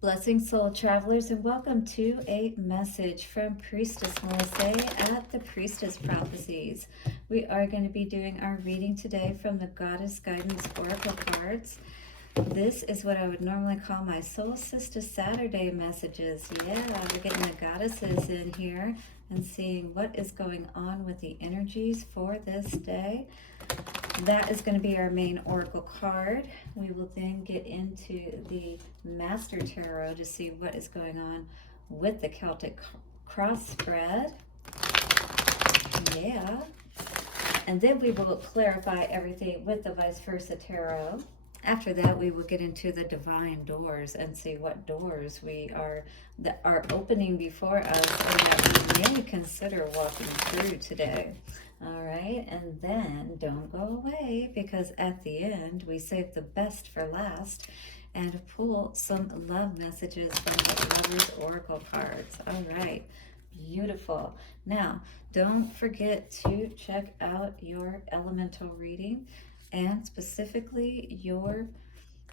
Blessings, soul travelers, and welcome to a message from Priestess Melissae at the Priestess Prophecies. We are going to be doing our reading today from the Goddess Guidance Oracle cards. This is what I would normally call my Soul Sister Saturday messages. Yeah, we're getting the goddesses in here and seeing what is going on with the energies for this day. That is going to be our main oracle card. We will then get into the Master Tarot to see what is going on with the Celtic cross spread. Yeah. And then we will clarify everything with the Vice Versa Tarot. After that, we will get into the divine doors and see what doors that are opening before us or that we may consider walking through today. All right, and then don't go away, because at the end we save the best for last and pull some love messages from the Lover's Oracle cards. All right, beautiful. Now, don't forget to check out your elemental reading and specifically your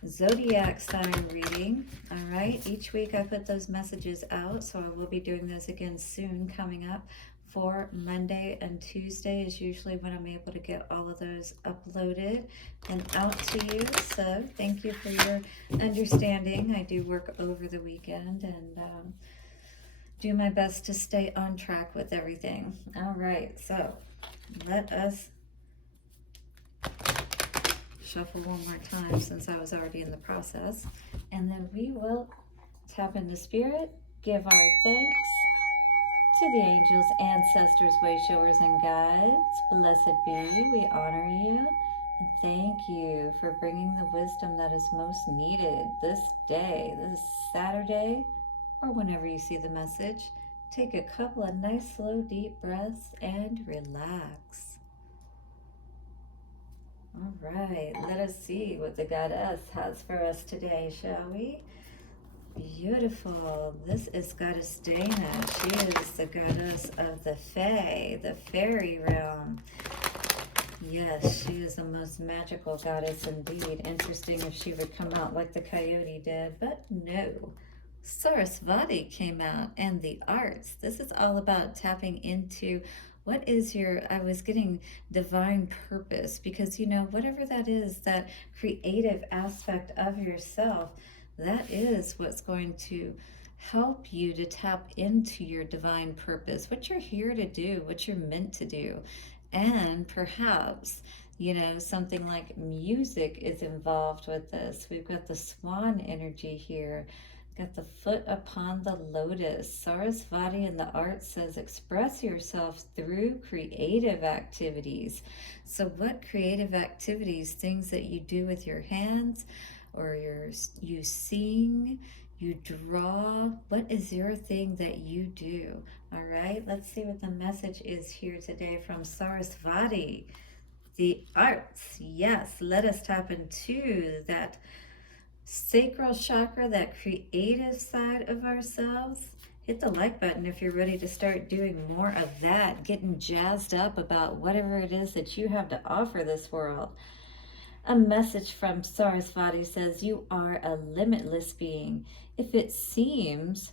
zodiac sign reading. All right, each week I put those messages out, so I will be doing those again soon coming up. For Monday and Tuesday is usually when I'm able to get all of those uploaded and out to you. So thank you for your understanding. I do work over the weekend and do my best to stay on track with everything. All right, so let us shuffle one more time since I was already in the process, and then we will tap into spirit, give our thanks to the angels, ancestors, way showers, and guides. Blessed be, we honor you and thank you for bringing the wisdom that is most needed this day, this Saturday, or whenever you see the message. Take a couple of nice, slow, deep breaths and relax. All right, let us see what the goddess has for us today, shall we? Beautiful. This is Goddess Dana. She is the goddess of the Fae, the fairy realm. Yes, she is the most magical goddess indeed. Interesting if she would come out like the coyote did, but no. Sarasvati came out, and the arts. This is all about tapping into what is I was getting divine purpose, because whatever that is, that creative aspect of yourself, that is what's going to help you to tap into your divine purpose, what you're here to do, what you're meant to do. And perhaps, something like music is involved with this. We've got the swan energy here. Got the foot upon the lotus. Sarasvati in the art says express yourself through creative activities. So what creative activities, things that you do with your hands, or you sing, you draw, what is your thing that you do? All right, let's see what the message is here today from Sarasvati. The arts, yes, let us tap into that sacral chakra, that creative side of ourselves. Hit the like button if you're ready to start doing more of that, getting jazzed up about whatever it is that you have to offer this world. A message from Sarasvati says, you are a limitless being. If it seems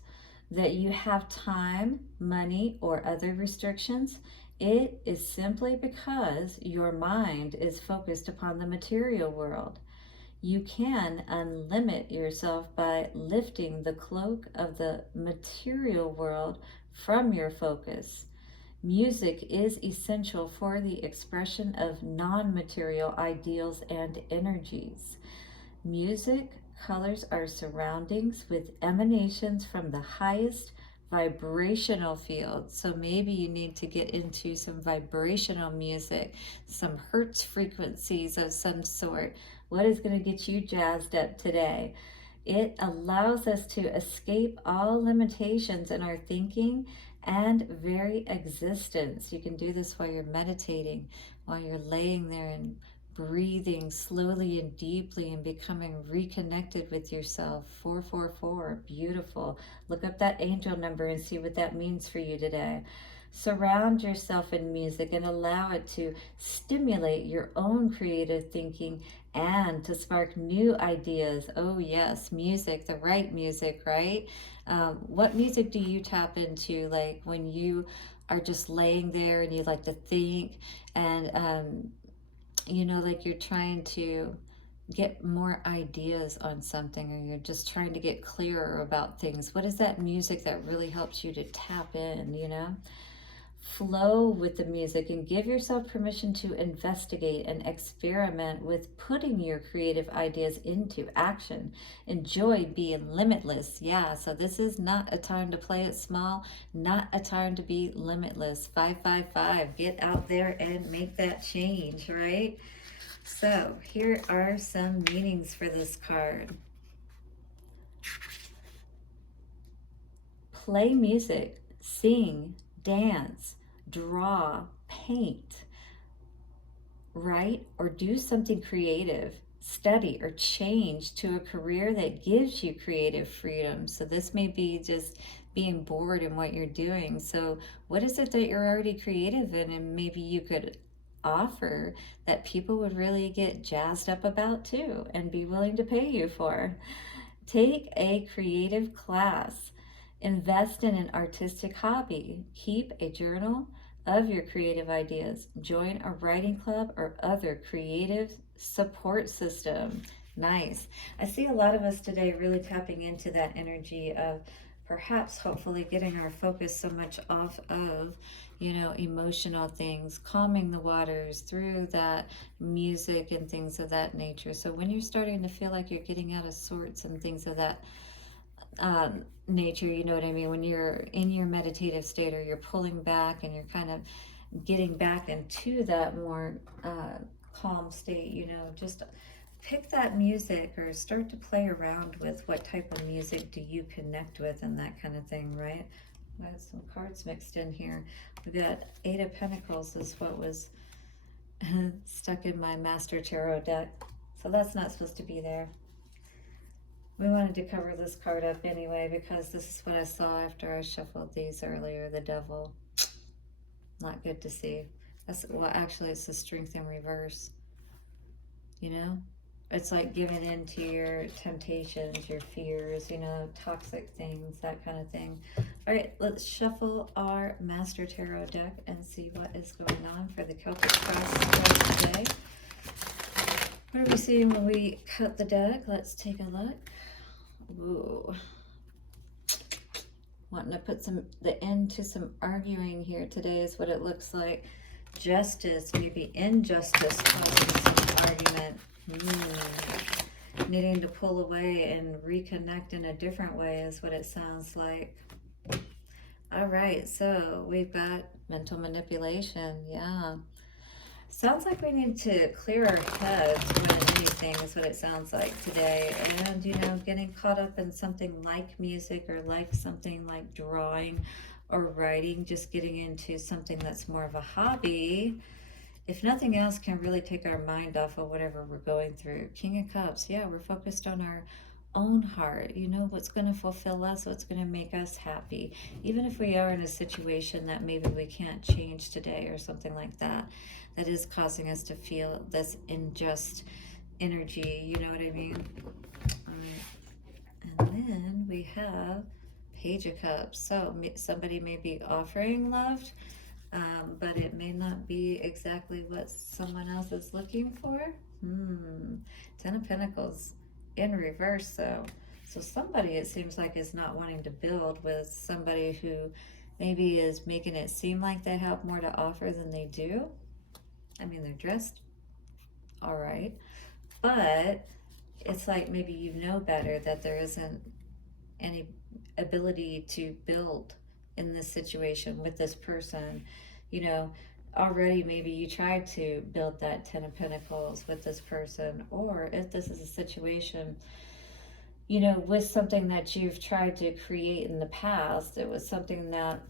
that you have time, money, or other restrictions, it is simply because your mind is focused upon the material world. You can unlimit yourself by lifting the cloak of the material world from your focus. Music is essential for the expression of non-material ideals and energies. Music colors our surroundings with emanations from the highest vibrational field. So maybe you need to get into some vibrational music, some hertz frequencies of some sort. What is going to get you jazzed up today? It allows us to escape all limitations in our thinking and very existence. You can do this while you're meditating, while you're laying there and breathing slowly and deeply and becoming reconnected with yourself. 444, beautiful. Look up that angel number and see what that means for you today. Surround yourself in music and allow it to stimulate your own creative thinking and to spark new ideas. Oh yes, music, the right music, right? What music do you tap into, like when you are just laying there and you like to think, and you know, like you're trying to get more ideas on something, or you're just trying to get clearer about things? What is that music that really helps you to tap in, you know? Flow with the music and give yourself permission to investigate and experiment with putting your creative ideas into action. Enjoy being limitless. Yeah, so this is not a time to play it small, not a time to be limitless. 555, get out there and make that change, right? So here are some meanings for this card. Play music, sing, dance, draw, paint, write, or do something creative. Study or change to a career that gives you creative freedom. So this may be just being bored in what you're doing. So what is it that you're already creative in, and maybe you could offer that people would really get jazzed up about too and be willing to pay you for? Take a creative class. Invest in an artistic hobby. Keep a journal of your creative ideas. Join a writing club or other creative support system. Nice. I see a lot of us today really tapping into that energy of perhaps hopefully getting our focus so much off of, you know, emotional things, calming the waters through that music and things of that nature. So when you're starting to feel like you're getting out of sorts and things of that nature, you know what I mean, when you're in your meditative state, or you're pulling back and you're kind of getting back into that more calm state, you know, just pick that music or start to play around with what type of music do you connect with and that kind of thing, right? I had some cards mixed in here. We got Eight of Pentacles is what was stuck in my Master Tarot deck. So that's not supposed to be there. We wanted to cover this card up anyway because this is what I saw after I shuffled these earlier. The Devil. Not good to see. That's, well, actually it's the Strength in reverse. You know? It's like giving in to your temptations, your fears, you know, toxic things, that kind of thing. All right, let's shuffle our Master Tarot deck and see what is going on for the Celtic Cross today. What are we seeing when we cut the deck? Let's take a look. Ooh. Wanting to put the end to some arguing here today is what it looks like. Justice, maybe injustice causing some argument. Needing to pull away and reconnect in a different way is what it sounds like. All right, so we've got mental manipulation. Yeah. Sounds like we need to clear our heads more than anything is what it sounds like today. And, you know, getting caught up in something like music or like something like drawing or writing, just getting into something that's more of a hobby, if nothing else, can really take our mind off of whatever we're going through. King of Cups, yeah, we're focused on our own heart, you know, what's going to fulfill us, what's going to make us happy, even if we are in a situation that maybe we can't change today or something like that, that is causing us to feel this unjust energy, you know what I mean? And then we have Page of Cups. So somebody may be offering love, but it may not be exactly what someone else is looking for. Ten of Pentacles in reverse, so somebody, it seems like, is not wanting to build with somebody who maybe is making it seem like they have more to offer than they do. I mean, they're dressed all right, but it's like maybe you know better that there isn't any ability to build in this situation with this person. You know, already maybe you tried to build that Ten of Pentacles with this person, or if this is a situation, you know, with something that you've tried to create in the past, it was something that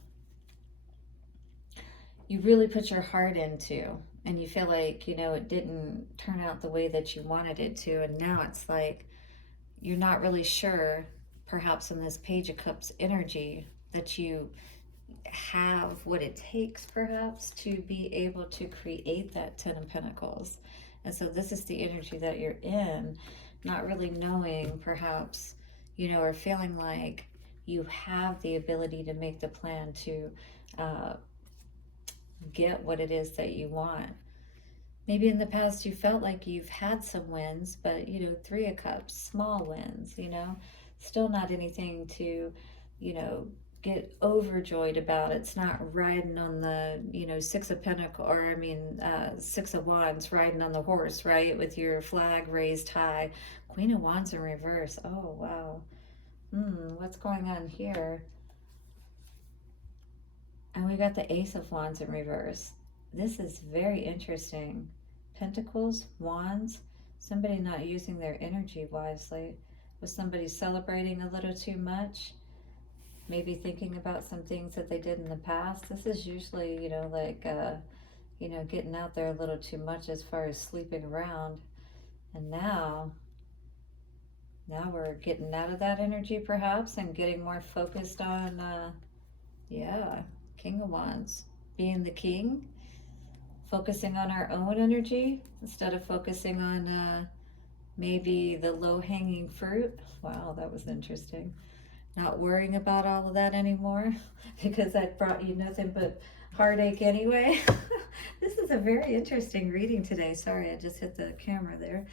you really put your heart into, and you feel like, you know, it didn't turn out the way that you wanted it to, and now it's like you're not really sure, perhaps in this Page of Cups energy, that you have what it takes perhaps to be able to create that Ten of Pentacles. And so this is the energy that you're in, not really knowing perhaps, or feeling like you have the ability to make the plan to get what it is that you want. Maybe in the past you felt like you've had some wins, but Three of Cups, small wins, still not anything to, get overjoyed about. It's not riding on the, Six of Pentacles, or Six of Wands, riding on the horse, right? With your flag raised high. Queen of Wands in reverse. Oh, wow. What's going on here? And we got the Ace of Wands in reverse. This is very interesting. Pentacles, Wands, somebody not using their energy wisely. Was somebody celebrating a little too much? Maybe thinking about some things that they did in the past. This is usually, getting out there a little too much as far as sleeping around. And now we're getting out of that energy perhaps and getting more focused on, King of Wands, being the king, focusing on our own energy instead of focusing on maybe the low-hanging fruit. Wow, that was interesting. Not worrying about all of that anymore because that brought you nothing but heartache anyway. This is a very interesting reading today. Sorry, I just hit the camera there.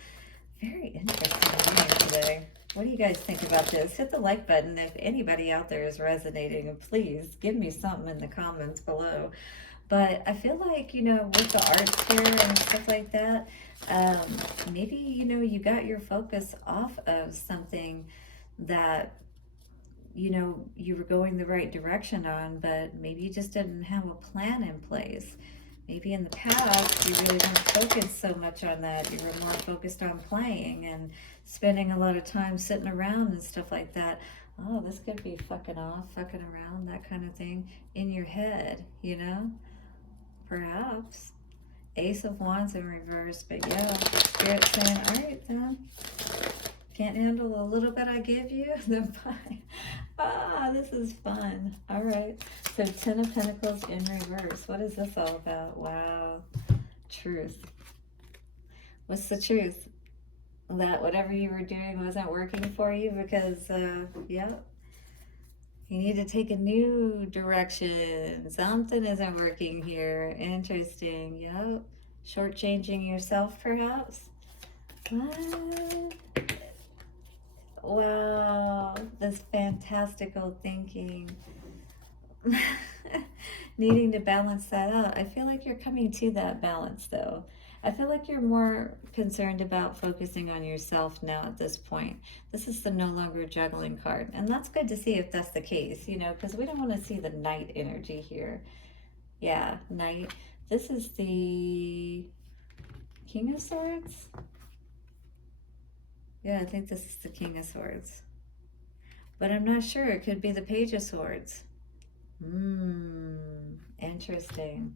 Very interesting reading today. What do you guys think about this? Hit the like button if anybody out there is resonating, and please give me something in the comments below. But I feel like, with the arts here and stuff like that, maybe, you got your focus off of something that, you were going the right direction on, but maybe you just didn't have a plan in place. Maybe in the past, you really weren't focused so much on that. You were more focused on playing and spending a lot of time sitting around and stuff like that. Oh, this could be fucking off, fucking around, that kind of thing in your head, Perhaps. Ace of Wands in reverse, but yeah, Spirit saying, all right then. Can't handle a little bit I give you? Then bye. This is fun. All right. So 10 of Pentacles in reverse. What is this all about? Wow. Truth. What's the truth? That whatever you were doing wasn't working for you because, you need to take a new direction. Something isn't working here. Interesting. Yep. Shortchanging yourself, perhaps? What? Wow, this fantastical thinking. Needing to balance that out. I feel like you're coming to that balance, though. I feel like you're more concerned about focusing on yourself now at this point. This is the no longer juggling card. And that's good to see if that's the case, because we don't want to see the Knight energy here. Yeah, Knight. This is the King of Swords. Yeah, I think this is the King of Swords. But I'm not sure. It could be the Page of Swords. Interesting.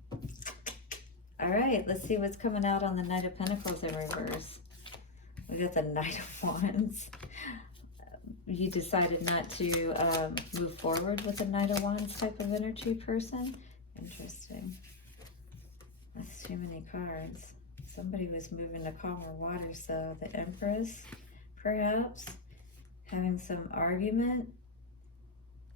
All right, let's see what's coming out on the Knight of Pentacles in reverse. We got the Knight of Wands. You decided not to move forward with the Knight of Wands type of energy person. Interesting. That's too many cards. Somebody was moving to calmer waters, so the Empress, perhaps, having some argument,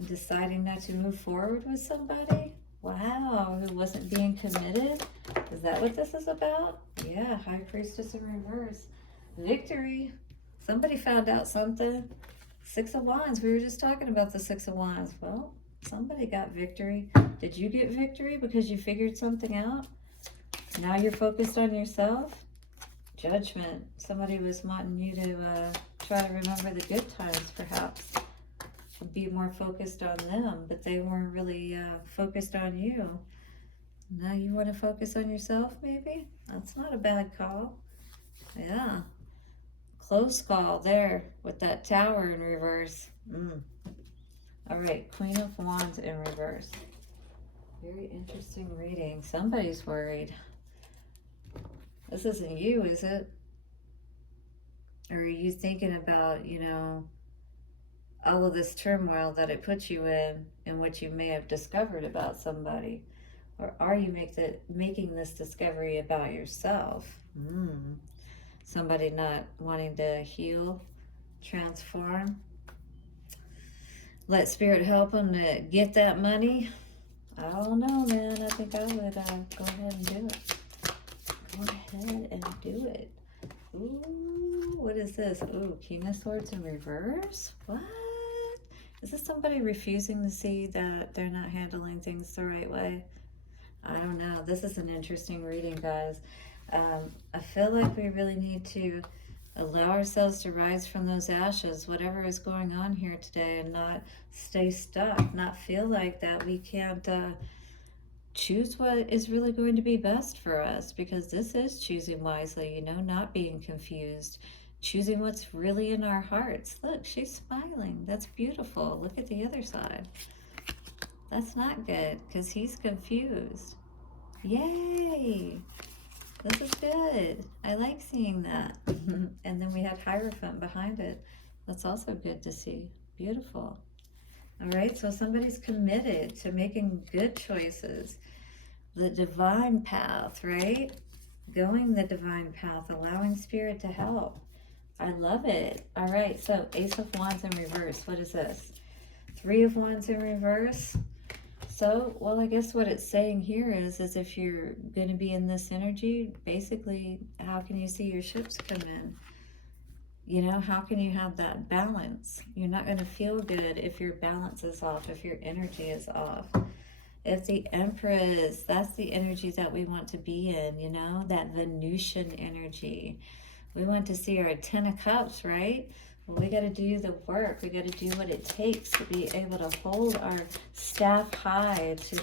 deciding not to move forward with somebody. Wow, who wasn't being committed? Is that what this is about? Yeah, High Priestess in reverse. Victory. Somebody found out something. Six of Wands. We were just talking about the Six of Wands. Well, somebody got victory. Did you get victory because you figured something out? Now you're focused on yourself? Judgment. Somebody was wanting you to try to remember the good times, perhaps. Be more focused on them, but they weren't really focused on you. Now you want to focus on yourself, maybe? That's not a bad call. Yeah. Close call there with that Tower in reverse. All right, Queen of Wands in reverse. Very interesting reading. Somebody's worried. This isn't you, is it? Or are you thinking about, all of this turmoil that it puts you in and what you may have discovered about somebody? Or are you making this discovery about yourself? Somebody not wanting to heal, transform. Let Spirit help them to get that money. I don't know, man. I think I would go ahead and do it. Go ahead and do it. Ooh, what is this? Ooh, King of Swords in reverse? What? Is this somebody refusing to see that they're not handling things the right way? I don't know. This is an interesting reading, guys. I feel like we really need to allow ourselves to rise from those ashes, whatever is going on here today, and not stay stuck, not feel like that we can't choose what is really going to be best for us, because this is choosing wisely, you know, not being confused, choosing what's really in our hearts. Look, she's smiling. That's beautiful. Look at the other side. That's not good, because he's confused. Yay! This is good. I like seeing that. And then we had Hierophant behind it. That's also good to see. Beautiful. All right, so somebody's committed to making good choices. The divine path, right? Going the divine path, allowing Spirit to help. I love it. All right, so Ace of Wands in reverse. What is this? Three of Wands in reverse. So, well, I guess what it's saying here is if you're going to be in this energy, basically, how can you see your ships come in? You know, how can you have that balance? You're not going to feel good if your balance is off, if your energy is off. If the Empress, that's the energy that we want to be in, you know, that Venusian energy. We want to see our 10 of Cups, right? Well, we got to do the work. We got to do what it takes to be able to hold our staff high, to,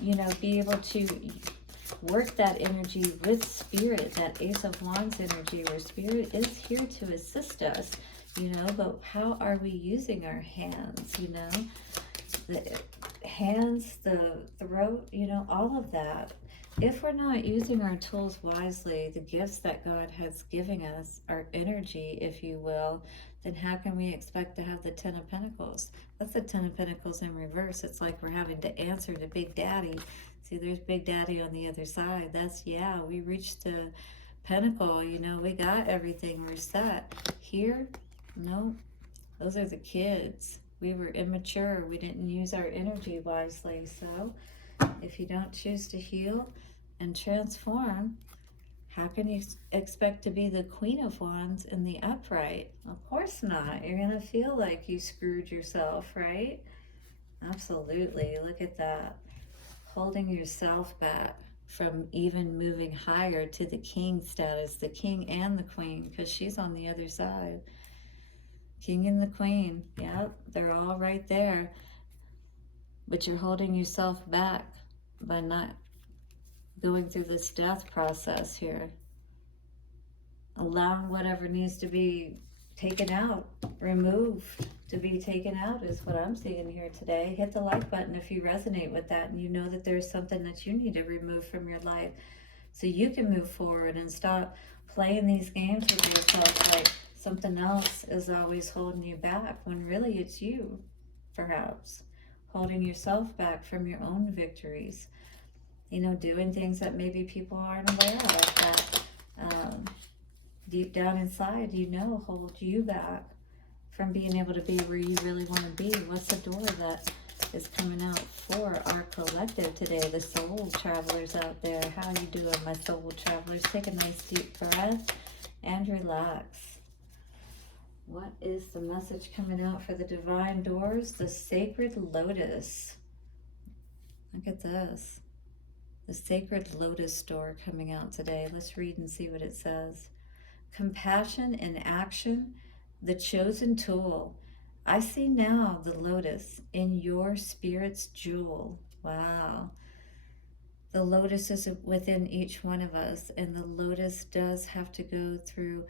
you know, be able to work that energy with Spirit, that Ace of Wands energy, where Spirit is here to assist us, you know, but how are we using our hands, you know? The hands, the throat, you know, all of that. If we're not using our tools wisely, the gifts that God has given us, our energy, if you will, then how can we expect to have the 10 of Pentacles? That's the 10 of Pentacles in reverse. It's like we're having to answer to Big Daddy. See, there's Big Daddy on the other side. That's, yeah, we reached the Pentacle, you know, we got everything, we're set. Here, no, those are the kids. We were immature. We didn't use our energy wisely. So if you don't choose to heal and transform, how can you expect to be the Queen of Wands in the upright? Of course not. You're going to feel like you screwed yourself, right? Absolutely. Look at that. Holding yourself back from even moving higher to the king status, the king and the queen, because she's on the other side. King and the queen, yep, they're all right there. But you're holding yourself back by not going through this death process here. Allowing whatever needs to be taken out, removed, to be taken out is what I'm seeing here today. Hit the like button if you resonate with that and you know that there's something that you need to remove from your life so you can move forward and stop playing these games with yourself like something else is always holding you back, when really it's you, perhaps, holding yourself back from your own victories. You know, doing things that maybe people aren't aware of, that deep down inside, you know, hold you back from being able to be where you really want to be. What's the door that is coming out for our collective today, the soul travelers out there? How you doing, my soul travelers? Take a nice deep breath and relax. What is the message coming out for the divine doors? The Sacred Lotus. Look at this. The Sacred Lotus door coming out today. Let's read and see what it says. Compassion in action, the chosen tool. I see now the lotus in your spirit's jewel. Wow. The lotus is within each one of us, and the lotus does have to go through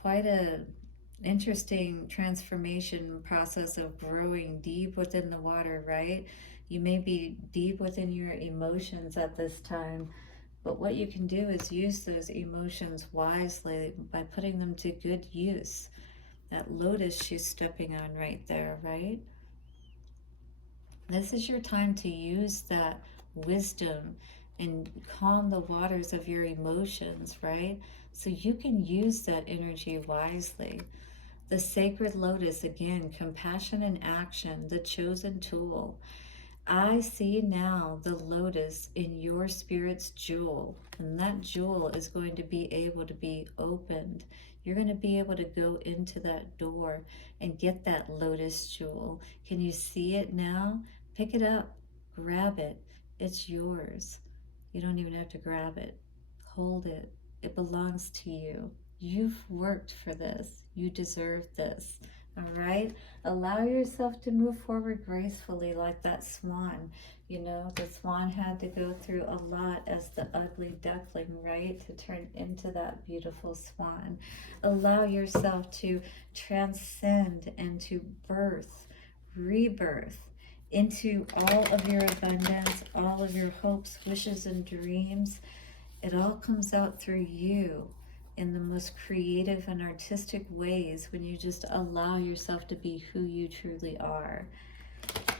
quite a interesting transformation process of growing deep within the water, right? You may be deep within your emotions at this time, but what you can do is use those emotions wisely by putting them to good use. That lotus she's stepping on right there, right? This is your time to use that wisdom and calm the waters of your emotions, right? So you can use that energy wisely. The Sacred Lotus, again, compassion in action, the chosen tool. I see now the lotus in your spirit's jewel, and that jewel is going to be able to be opened. You're going to be able to go into that door and get that lotus jewel. Can you see it now? Pick it up, grab it. It's yours. You don't even have to grab it. Hold it. It belongs to you. You've worked for this. You deserve this. All right? Allow yourself to move forward gracefully like that swan. You know, the swan had to go through a lot as the ugly duckling, right? To turn into that beautiful swan. Allow yourself to transcend and to birth, rebirth into all of your abundance, all of your hopes, wishes, and dreams. It all comes out through you in the most creative and artistic ways when you just allow yourself to be who you truly are.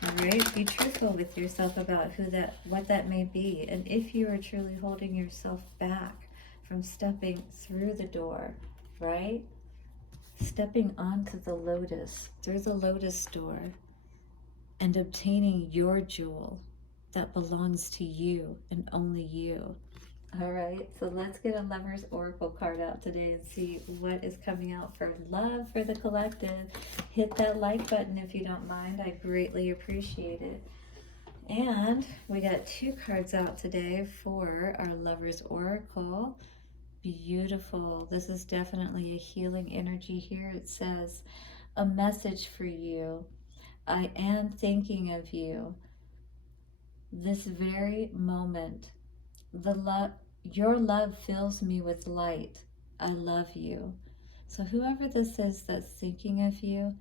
All right, be truthful with yourself about what that may be, and if you are truly holding yourself back from stepping through the door, right? Stepping onto the lotus, through the lotus door, and obtaining your jewel that belongs to you and only you. All right, so let's get a Lover's Oracle card out today and see what is coming out for love for the collective. Hit that like button if you don't mind. I greatly appreciate it. And we got 2 cards out today for our Lover's Oracle. Beautiful. This is definitely a healing energy here. It says, a message for you. I am thinking of you. This very moment. Your love fills me with light. I love you. So whoever this is that's thinking of you,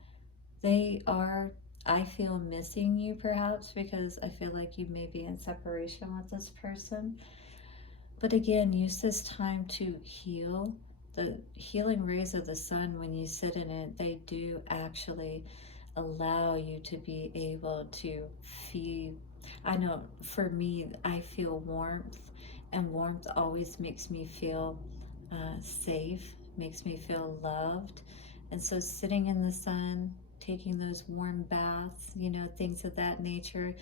they are, I feel, missing you perhaps, because I feel like you may be in separation with this person. But again, use this time to heal. The healing rays of the sun, when you sit in it, they do actually allow you to be able to feel. I know for me, I feel warmth, and warmth always makes me feel safe, makes me feel loved. And so sitting in the sun, taking those warm baths, you know, things of that nature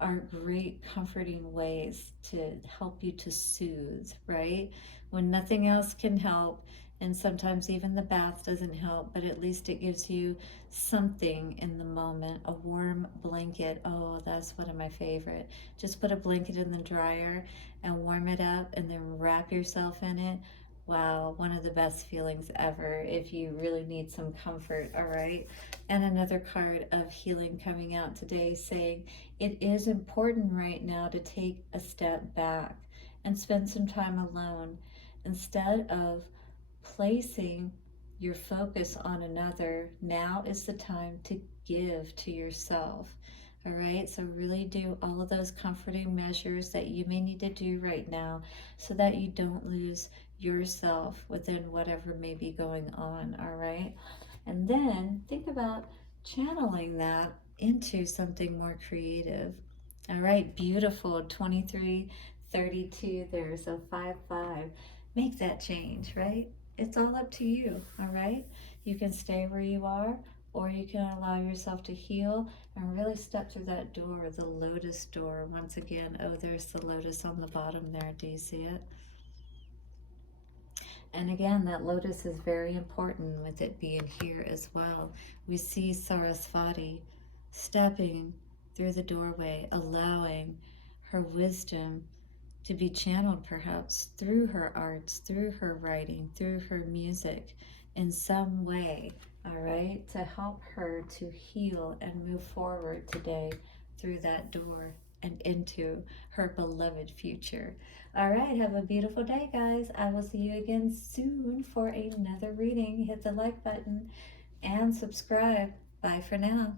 are great comforting ways to help you to soothe, right? When nothing else can help, and sometimes even the bath doesn't help, but at least it gives you something in the moment. A warm blanket, oh, that's one of my favorite. Just put a blanket in the dryer and warm it up and then wrap yourself in it. Wow, one of the best feelings ever if you really need some comfort, all right? And another card of healing coming out today saying, it is important right now to take a step back and spend some time alone instead of placing your focus on another. Now is the time to give to yourself. All right, so really do all of those comforting measures that you may need to do right now so that you don't lose yourself within whatever may be going on. All right, and then think about channeling that into something more creative. All right, beautiful. 2332 there, so 5-5. Make that change, right? It's all up to you, all right? You can stay where you are, or you can allow yourself to heal and really step through that door, the lotus door. Once again, oh, there's the lotus on the bottom there. Do you see it? And again, that lotus is very important with it being here as well. We see Sarasvati stepping through the doorway, allowing her wisdom to be channeled perhaps through her arts, through her writing, through her music in some way, all right, to help her to heal and move forward today through that door and into her beloved future. All right, have a beautiful day, guys. I will see you again soon for another reading. Hit the like button and subscribe. Bye for now.